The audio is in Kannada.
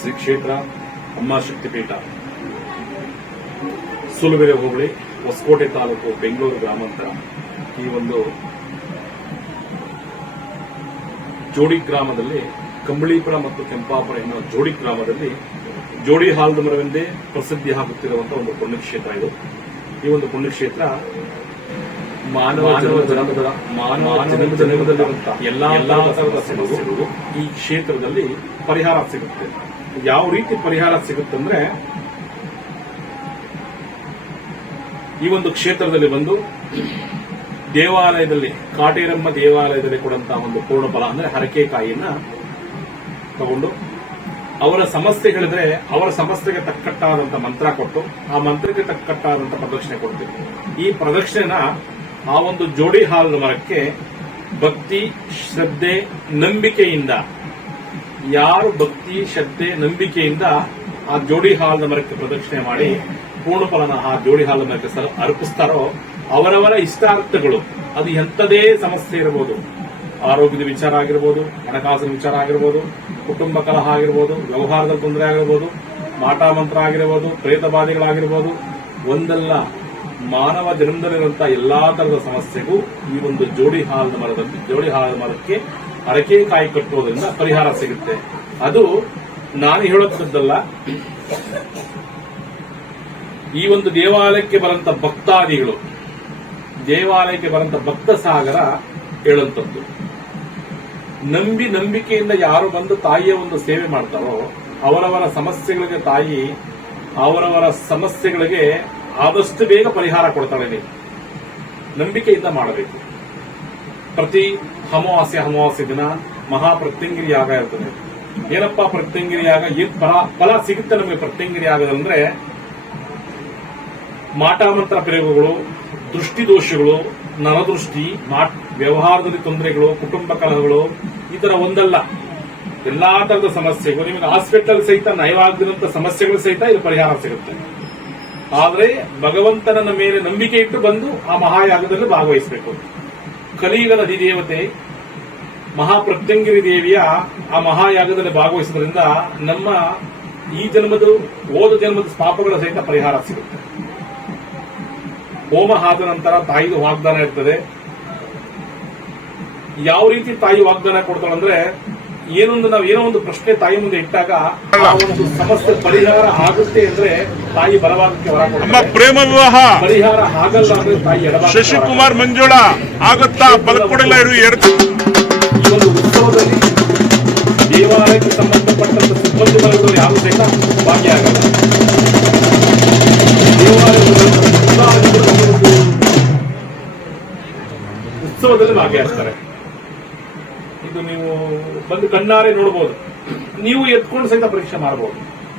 ಶ್ರೀ ಕ್ಷೇತ್ರ ಅಮ್ಮ ಶಕ್ತಿಪೀಠ ಸುಲುಬೆಲೆ ಹೋಬಳಿ ಹೊಸಕೋಟೆ ತಾಲೂಕು ಬೆಂಗಳೂರು ಗ್ರಾಮಾಂತರ ಈ ಒಂದು ಜೋಡಿ ಗ್ರಾಮದಲ್ಲಿ ಕಂಬಳೀಪುರ ಮತ್ತು ಕೆಂಪಾಪುರ ಎನ್ನುವ ಜೋಡಿ ಗ್ರಾಮದಲ್ಲಿ ಜೋಡಿ ಹಾಲದ ಮರವೆಂದೇ ಪ್ರಸಿದ್ಧಿ ಆಗುತ್ತಿರುವಂತಹ ಒಂದು ಪುಣ್ಯಕ್ಷೇತ್ರ ಇದು. ಈ ಒಂದು ಪುಣ್ಯಕ್ಷೇತ್ರ ಮಾನವ ಜನ್ಮದಲ್ಲಿರುವಂತಹ ಎಲ್ಲಾ ತರಹದ ಸಮಸ್ಯೆಗಳು ಈ ಕ್ಷೇತ್ರದಲ್ಲಿ ಪರಿಹಾರ ಸಿಗುತ್ತೆ. ಯಾವ ರೀತಿ ಪರಿಹಾರ ಸಿಗುತ್ತಂದ್ರೆ, ಈ ಒಂದು ಕ್ಷೇತ್ರದಲ್ಲಿ ಬಂದು ದೇವಾಲಯದಲ್ಲಿ ಕಾಟೇರಮ್ಮ ದೇವಾಲಯದಲ್ಲಿ ಕೊಡುವಂತಹ ಒಂದು ಪೂರ್ಣ ಫಲ ಅಂದ್ರೆ ಹರಕೆಕಾಯಿಯನ್ನ ತಗೊಂಡು ಅವರ ಸಮಸ್ಯೆ ಹೇಳಿದ್ರೆ ಅವರ ಸಮಸ್ಯೆಗೆ ತಕ್ಕಟ್ಟಾದಂತ ಮಂತ್ರ ಕೊಟ್ಟು ಆ ಮಂತ್ರಕ್ಕೆ ತಕ್ಕಟ್ಟಾದಂತ ಪ್ರದಕ್ಷಿಣೆ ಕೊಡ್ತೀವಿ. ಈ ಪ್ರದಕ್ಷಿಣೆನ ಆ ಒಂದು ಜೋಡಿ ಹಾಲದ ಮರಕ್ಕೆ ಭಕ್ತಿ ಶ್ರದ್ಧೆ ನಂಬಿಕೆಯಿಂದ, ಯಾರು ಭಕ್ತಿ ಶ್ರದ್ಧೆ ನಂಬಿಕೆಯಿಂದ ಆ ಜೋಡಿ ಹಾಲದ ಮರಕ್ಕೆ ಪ್ರದಕ್ಷಿಣೆ ಮಾಡಿ ಪೂರ್ಣ ಫಲನ ಆ ಜೋಡಿ ಹಾಲದ ಮರಕ್ಕೆ ಅರ್ಪಿಸ್ತಾರೋ ಅವರವರ ಇಷ್ಟಾರ್ಥಗಳು, ಅದು ಎಂಥದೇ ಸಮಸ್ಯೆ ಇರಬಹುದು, ಆರೋಗ್ಯದ ವಿಚಾರ ಆಗಿರ್ಬೋದು, ಹಣಕಾಸಿನ ವಿಚಾರ ಆಗಿರ್ಬೋದು, ಕುಟುಂಬ ಕಲಹ ಆಗಿರ್ಬೋದು, ವ್ಯವಹಾರದಲ್ಲಿ ತೊಂದರೆ ಆಗಿರ್ಬೋದು, ಮಾಟ ಮಂತ್ರ ಆಗಿರ್ಬೋದು, ಪ್ರೇತ ಬಾಧೆಗಳಾಗಿರ್ಬೋದು, ಒಂದಲ್ಲ ಮಾನವ ಜನ್ಮದಲ್ಲಿರುವಂತಹ ಎಲ್ಲಾ ತರದ ಸಮಸ್ಯೆಗೂ ಈ ಒಂದು ಜೋಡಿ ಹಾಲದ ಮರಕ್ಕೆ ಅರಕೆಕಾಯಿ ಕಟ್ಟುವುದರಿಂದ ಪರಿಹಾರ ಸಿಗುತ್ತೆ. ಅದು ನಾನು ಹೇಳೋದಲ್ಲ, ಈ ಒಂದು ದೇವಾಲಯಕ್ಕೆ ಬರಂತ ಭಕ್ತಾದಿಗಳು, ದೇವಾಲಯಕ್ಕೆ ಬರಂತ ಭಕ್ತ ಸಾಗರ ಹೇಳುವಂಥದ್ದು. ನಂಬಿಕೆಯಿಂದ ಯಾರು ಬಂದು ತಾಯಿಯ ಒಂದು ಸೇವೆ ಮಾಡ್ತಾರೋ ಅವರವರ ಸಮಸ್ಯೆಗಳಿಗೆ ತಾಯಿ ಅವರವರ ಸಮಸ್ಯೆಗಳಿಗೆ ಆದಷ್ಟು ಬೇಗ ಪರಿಹಾರ ಕೊಡ್ತಾಳೆ. ನಂಬಿಕೆಯಿಂದ ಮಾಡಬೇಕು. ಪ್ರತಿ ಅಮಾವಾಸ್ಯ ದಿನ ಮಹಾಪ್ರತ್ಯಂಗಿರಿ ಯಾಗ ಇರ್ತದೆ. ಏನಪ್ಪಾ ಪ್ರತ್ಯಂಗಿರಿ ಯಾಗ? ಏನ್ ಫಲ ಸಿಗುತ್ತೆ ನಮಗೆ ಪ್ರತ್ಯಂಗಿರಿ ಯಾಗದಂದ್ರೆ? ಮಾಟ ಮಂತ್ರ ಪ್ರಯೋಗಗಳು, ದೃಷ್ಟಿ ದೋಷಗಳು, ನರದೃಷ್ಟಿ, ವ್ಯವಹಾರದಲ್ಲಿ ತೊಂದರೆಗಳು, ಕುಟುಂಬ ಕಲಹಗಳು, ಈ ತರ ಒಂದಲ್ಲ ಎಲ್ಲಾ ತರದ ಸಮಸ್ಯೆಗಳು, ನಿಮಗೆ ಹಾಸ್ಪಿಟಲ್ ಸಹಿತ ನಯವಾಗದಿರುವಂತ ಸಮಸ್ಯೆಗಳು ಸಹಿತ ಇದು ಪರಿಹಾರ ಸಿಗುತ್ತೆ. ಆದ್ರೆ ಭಗವಂತನ ಮೇಲೆ ನಂಬಿಕೆ ಇಟ್ಟು ಬಂದು ಆ ಮಹಾಯಾಗದಲ್ಲಿ ಭಾಗವಹಿಸಬೇಕು. ಕಲಿಯುಗದ ಅಧಿದೇವತೆ ಮಹಾಪ್ರತ್ಯಂಗಿರಿ ದೇವಿಯ ಆ ಮಹಾಯಾಗದಲ್ಲಿ ಭಾಗವಹಿಸುವುದರಿಂದ ನಮ್ಮ ಈ ಜನ್ಮದ ಹೋದ ಜನ್ಮದ ಪಾಪಗಳ ಸಹಿತ ಪರಿಹಾರ ಸಿಗುತ್ತೆ. ಹೋಮ ಆದ ನಂತರ ತಾಯಿದು ವಾಗ್ದಾನ ಇರ್ತದೆ. ಯಾವ ರೀತಿ ತಾಯಿ ವಾಗ್ದಾನ ಕೊಡ್ತಾಳಂದ್ರೆ, ಏನೋ ಒಂದು ಪ್ರಶ್ನೆ ತಾಯಿ ಮುಂದೆ ಇಟ್ಟಾಗ ಆ ಒಂದು ಸಮಸ್ಯೆ ಪರಿಹಾರ ಆಗುತ್ತೆ ಅಂದ್ರೆ ತಾಯಿ ಬಲವಾದಕ್ಕೆ ಹೊರ ಕೊಡ್ತಾಳೆ. ಪ್ರೇಮ ವಿವಾಹ ಪರಿಹಾರ ಆಗಲ್ಲ ಅಂದ್ರೆ ತಾಯಿ ಎಡಭಾಗ. ಶಶಿಕುಮಾರ್ ಮಂಜುಳ ಆಗುತ್ತಾ ಬಲಕೊಡಿಲ್ಲ ಇರು. ಈ ಒಂದು ಉತ್ಸವದಲ್ಲಿ ದೇವಾಲಯಕ್ಕೆ ಸಂಬಂಧಪಟ್ಟಂತ ಸಿಬ್ಬಂದಿ ವರ್ಗದವರು ಯಾರು ಸಹಿತ ಭಾಗಿಯಾಗಲ್ಲ. ಉತ್ಸವದಲ್ಲಿ ಭಾಗಿಯಾಗ್ತಾರೆ. ಇದು ನೀವು ಬಂದು ಕಣ್ಣಾರೆ ನೋಡಬಹುದು. ನೀವು ಎತ್ಕೊಂಡು ಸಹಿತ ಪರೀಕ್ಷೆ ಮಾಡಬಹುದು.